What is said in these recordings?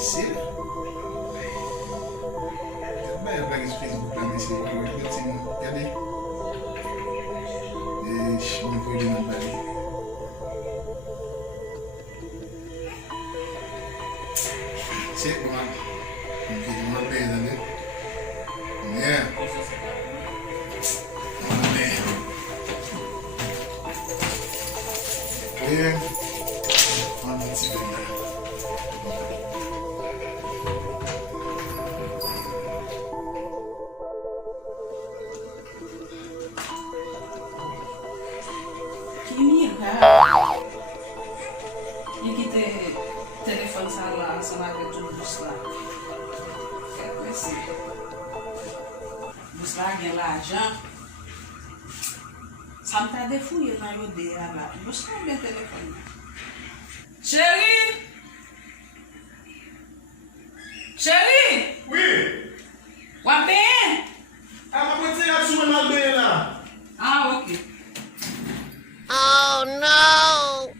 Se? Mwen yon blage sou Facebook la men se yon yon yon ti moun. Gade? Mwen pou yon nan bali. Se, mwen. Mwen pe yon nan. Yeah. Yeah. Mwen ti ben nan. Il quitte téléphone ça là, ensemble avec tout le bus là. Merci. Bus là, il y a l'argent. Ça me t'a défouillé dans le dé là. Bus là, il y a téléphone. Chérie! Chérie! Oui! Wa bien? Ah, mwen te yon sou mwen ben la. Ah, ok. Oh no!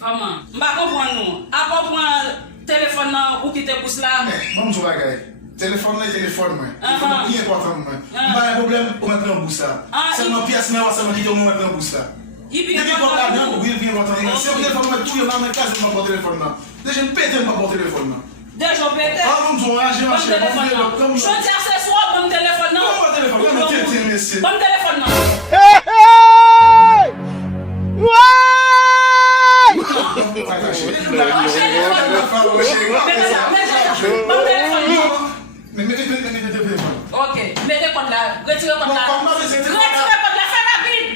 Comment? M'a comprendre nous. A comprendre téléphone là ou qui te pousse là. Mwen jou bagay. Telefon la telefon mwen. Ah, Telefon ah. ki important mwen. Mwen yon problem pou mwen nan bous la. Ah, Seulement pièce nan wa seulement ki yon mwen nan bous la. Il vient Depuis qu'on a bien, on vient important. Si on téléphone mwen tout yon nan men kase mwen bon téléphone nan. Déjà m pété mwen bon téléphone nan. déjà pété. Ah, mwen jou ranger Bon marché. téléphone là. Comme Je dis accessoire bon téléphone là. bon téléphone, on tient monsieur. Bon téléphone là. Bon téléphone. Ok, mettez le code là. Retirez le code là. Retirez le code là, fais rapide.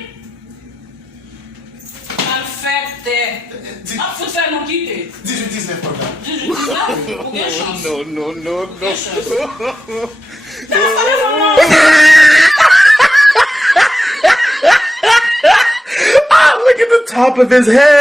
Malfait. Ah, faut faire nous quitter. 18-19 code là. 18, 19, pour quelle chance? No. Quelle chance? Téléphone là. Look at the top of his head.